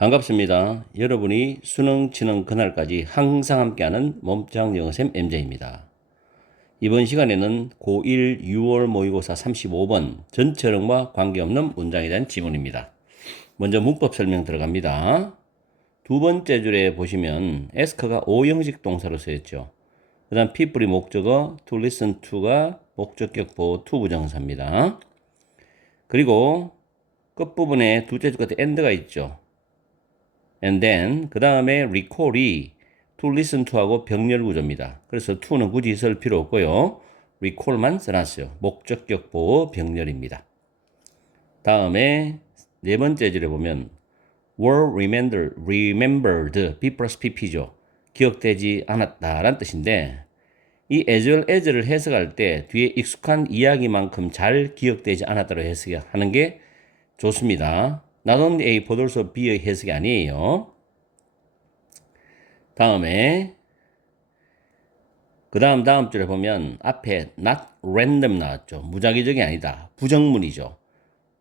반갑습니다. 여러분이 수능 치는 그날까지 항상 함께하는 몸짱 영어쌤 MJ입니다. 이번 시간에는 고1 6월 모의고사 35번 전체령과 관계없는 문장에 대한 지문입니다. 먼저 문법 설명 들어갑니다. 두 번째 줄에 보시면 ask가 오형식 동사로 쓰였죠. 그 다음 people이 목적어, to listen to가 목적격 보호 to 부정사입니다. 그리고 끝부분에 둘째 줄 끝에 and가 있죠. and then 그 다음에 recall이 to listen to하고 병렬 구조입니다. 그래서 to는 굳이 쓸 필요 없고요. recall만 써놨어요. 목적격 보호 병렬입니다. 다음에 네 번째 줄에 보면 were remembered B 플러스 PP죠. 기억되지 않았다라는 뜻인데 이 as well as를 해석할 때 뒤에 익숙한 이야기만큼 잘 기억되지 않았다고 해석하는 게 좋습니다. Not only A, but also B의 해석이 아니에요. 다음에 다음 줄에 보면 앞에 not random 나왔죠. 무작위적이 아니다. 부정문이죠.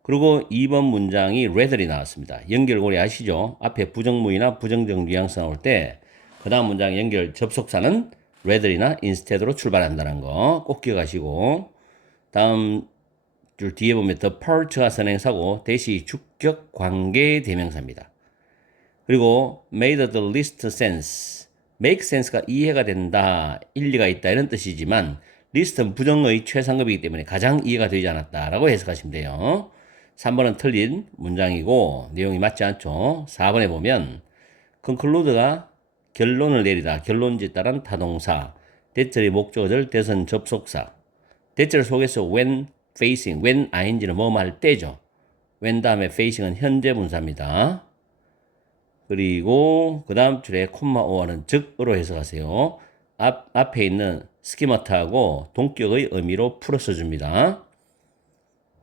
그리고 2번 문장이 rather이 나왔습니다. 연결고리 아시죠? 앞에 부정문이나 부정적 뉘앙스 나올 때 그 다음 문장 연결 접속사는 rather이나 instead로 출발한다는 거 꼭 기억하시고 다음 줄 뒤에 보면 the part가 선행사고 대시 주격 관계 대명사입니다. 그리고 made the least sense, make sense가 이해가 된다, 일리가 있다 이런 뜻이지만 least는 부정의 최상급이기 때문에 가장 이해가 되지 않았다라고 해석하시면 돼요. 3번은 틀린 문장이고 내용이 맞지 않죠. 4번에 보면 conclude가 결론을 내리다, 결론지에 따른 타동사, 대절의 목적어절, 대선 접속사, 대절 속에서 when facing, when ing는 뭐뭐 할 때죠. when 다음에 facing은 현재 분사입니다. 그리고 그 다음 줄에 콤마 오어는 즉으로 해석하세요. 앞에 있는 스키마타하고 동격의 의미로 풀어서 줍니다.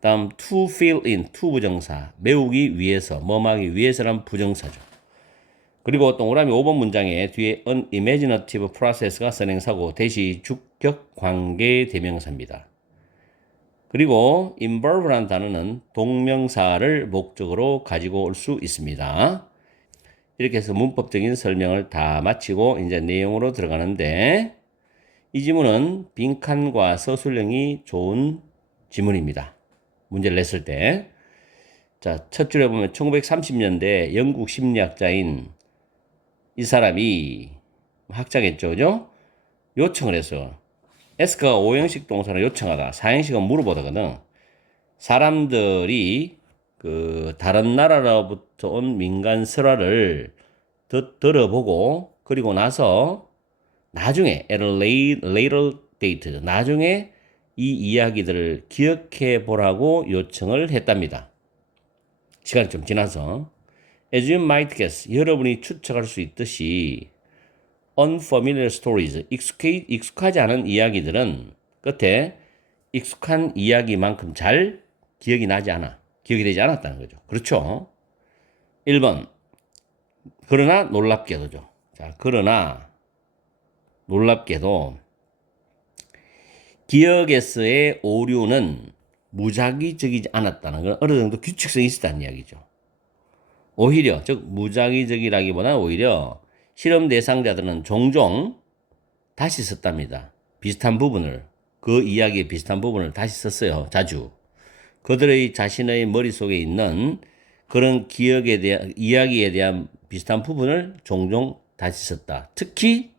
다음 to fill in, to 부정사, 메우기 위해서, 뭐하기 위해서란 부정사죠. 그리고 동그라미 5번 문장에 뒤에 unimaginative process가 선행사고 대시 주격 관계 대명사입니다. 그리고 involve라는 단어는 동명사를 목적으로 가지고 올 수 있습니다. 이렇게 해서 문법적인 설명을 다 마치고 이제 내용으로 들어가는데 이 지문은 빈칸과 서술형이 좋은 지문입니다. 문제를 냈을 때. 자, 첫 줄에 보면 1930년대 영국 심리학자인 이 사람이 학자겠죠, 그죠? 요청을 해서 ask가 5형식 동사를 요청하다, 4형식은 물어보다거든. 사람들이 다른 나라로부터 온 민간 설화를 들어보고 그리고 나서 나중에 at a later date 나중에 이 이야기들을 기억해 보라고 요청을 했답니다. 시간이 좀 지나서 As you might guess, 여러분이 추측할 수 있듯이 unfamiliar stories, 익숙하지 않은 이야기들은 끝에 익숙한 이야기만큼 잘 기억이 되지 않았다는 거죠. 그렇죠? 1번, 그러나 놀랍게도죠. 자, 그러나 놀랍게도 기억에서의 오류는 무작위적이지 않았다는 건 어느 정도 규칙성이 있었다는 이야기죠. 오히려, 즉 무작위적이라기보다 오히려 실험 대상자들은 종종 다시 썼답니다. 비슷한 부분을, 그 이야기의 비슷한 부분을 다시 썼어요. 자주. 그들의 자신의 머릿속에 있는 그런 이야기에 대한 비슷한 부분을 종종 다시 썼다. 특히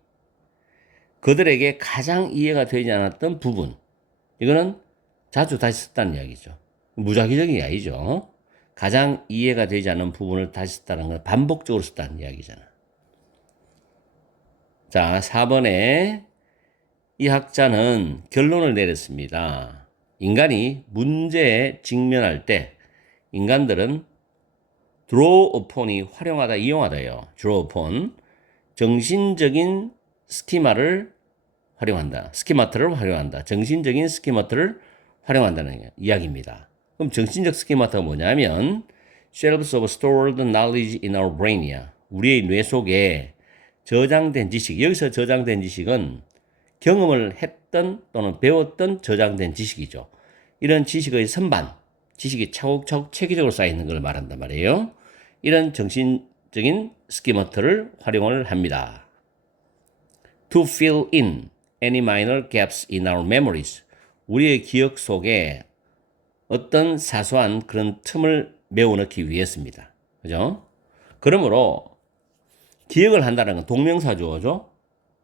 그들에게 가장 이해가 되지 않았던 부분. 이거는 자주 다시 썼다는 이야기죠. 무작위적인 이야기죠. 가장 이해가 되지 않는 부분을 다시 썼다는 건 반복적으로 썼다는 이야기잖아. 자, 4번에 이 학자는 결론을 내렸습니다. 인간이 문제에 직면할 때 인간들은 draw upon이 활용하다, 이용하다예요. draw upon. 정신적인 스키마를 활용한다. 스키마트를 활용한다. 정신적인 스키마트를 활용한다는 이야기입니다. 그럼 정신적 스키마트가 뭐냐면 shelves of stored knowledge in our brain이야. 우리의 뇌 속에 저장된 지식, 여기서 저장된 지식은 경험을 했던 또는 배웠던 저장된 지식이죠. 이런 지식의 선반, 지식이 차곡차곡 체계적으로 쌓여있는 걸 말한단 말이에요. 이런 정신 적인 스키머트를 활용을 합니다. To fill in any minor gaps in our memories. 우리의 기억 속에 어떤 사소한 그런 틈을 메워넣기 위해서입니다. 그죠? 그러므로 기억을 한다는 건 동명사주어죠.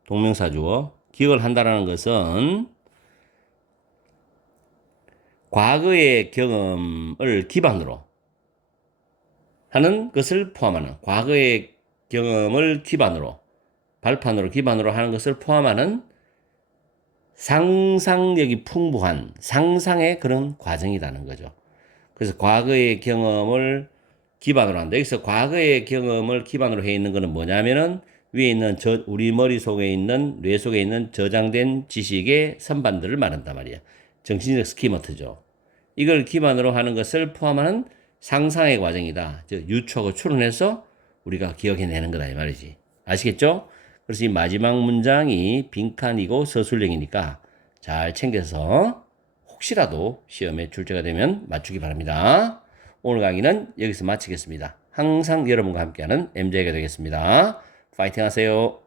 동명사주어. 기억을 한다는 것은 과거의 경험을 기반으로 하는 것을 포함하는, 과거의 경험을 기반으로, 발판으로 기반으로 하는 것을 포함하는 상상력이 풍부한 상상의 그런 과정이라는 거죠. 그래서 과거의 경험을 기반으로 한다. 여기서 과거의 경험을 기반으로 해 있는 것은 뭐냐면은 위에 있는 우리 머릿속에 있는, 뇌 속에 있는 저장된 지식의 선반들을 말한단 말이야. 정신적 스키머트죠. 이걸 기반으로 하는 것을 포함하는 상상의 과정이다. 즉 유추하고 추론해서 우리가 기억해내는 거다 이 말이지. 아시겠죠? 그래서 이 마지막 문장이 빈칸이고 서술형이니까 잘 챙겨서 혹시라도 시험에 출제가 되면 맞추기 바랍니다. 오늘 강의는 여기서 마치겠습니다. 항상 여러분과 함께하는 MJ가 되겠습니다. 파이팅 하세요.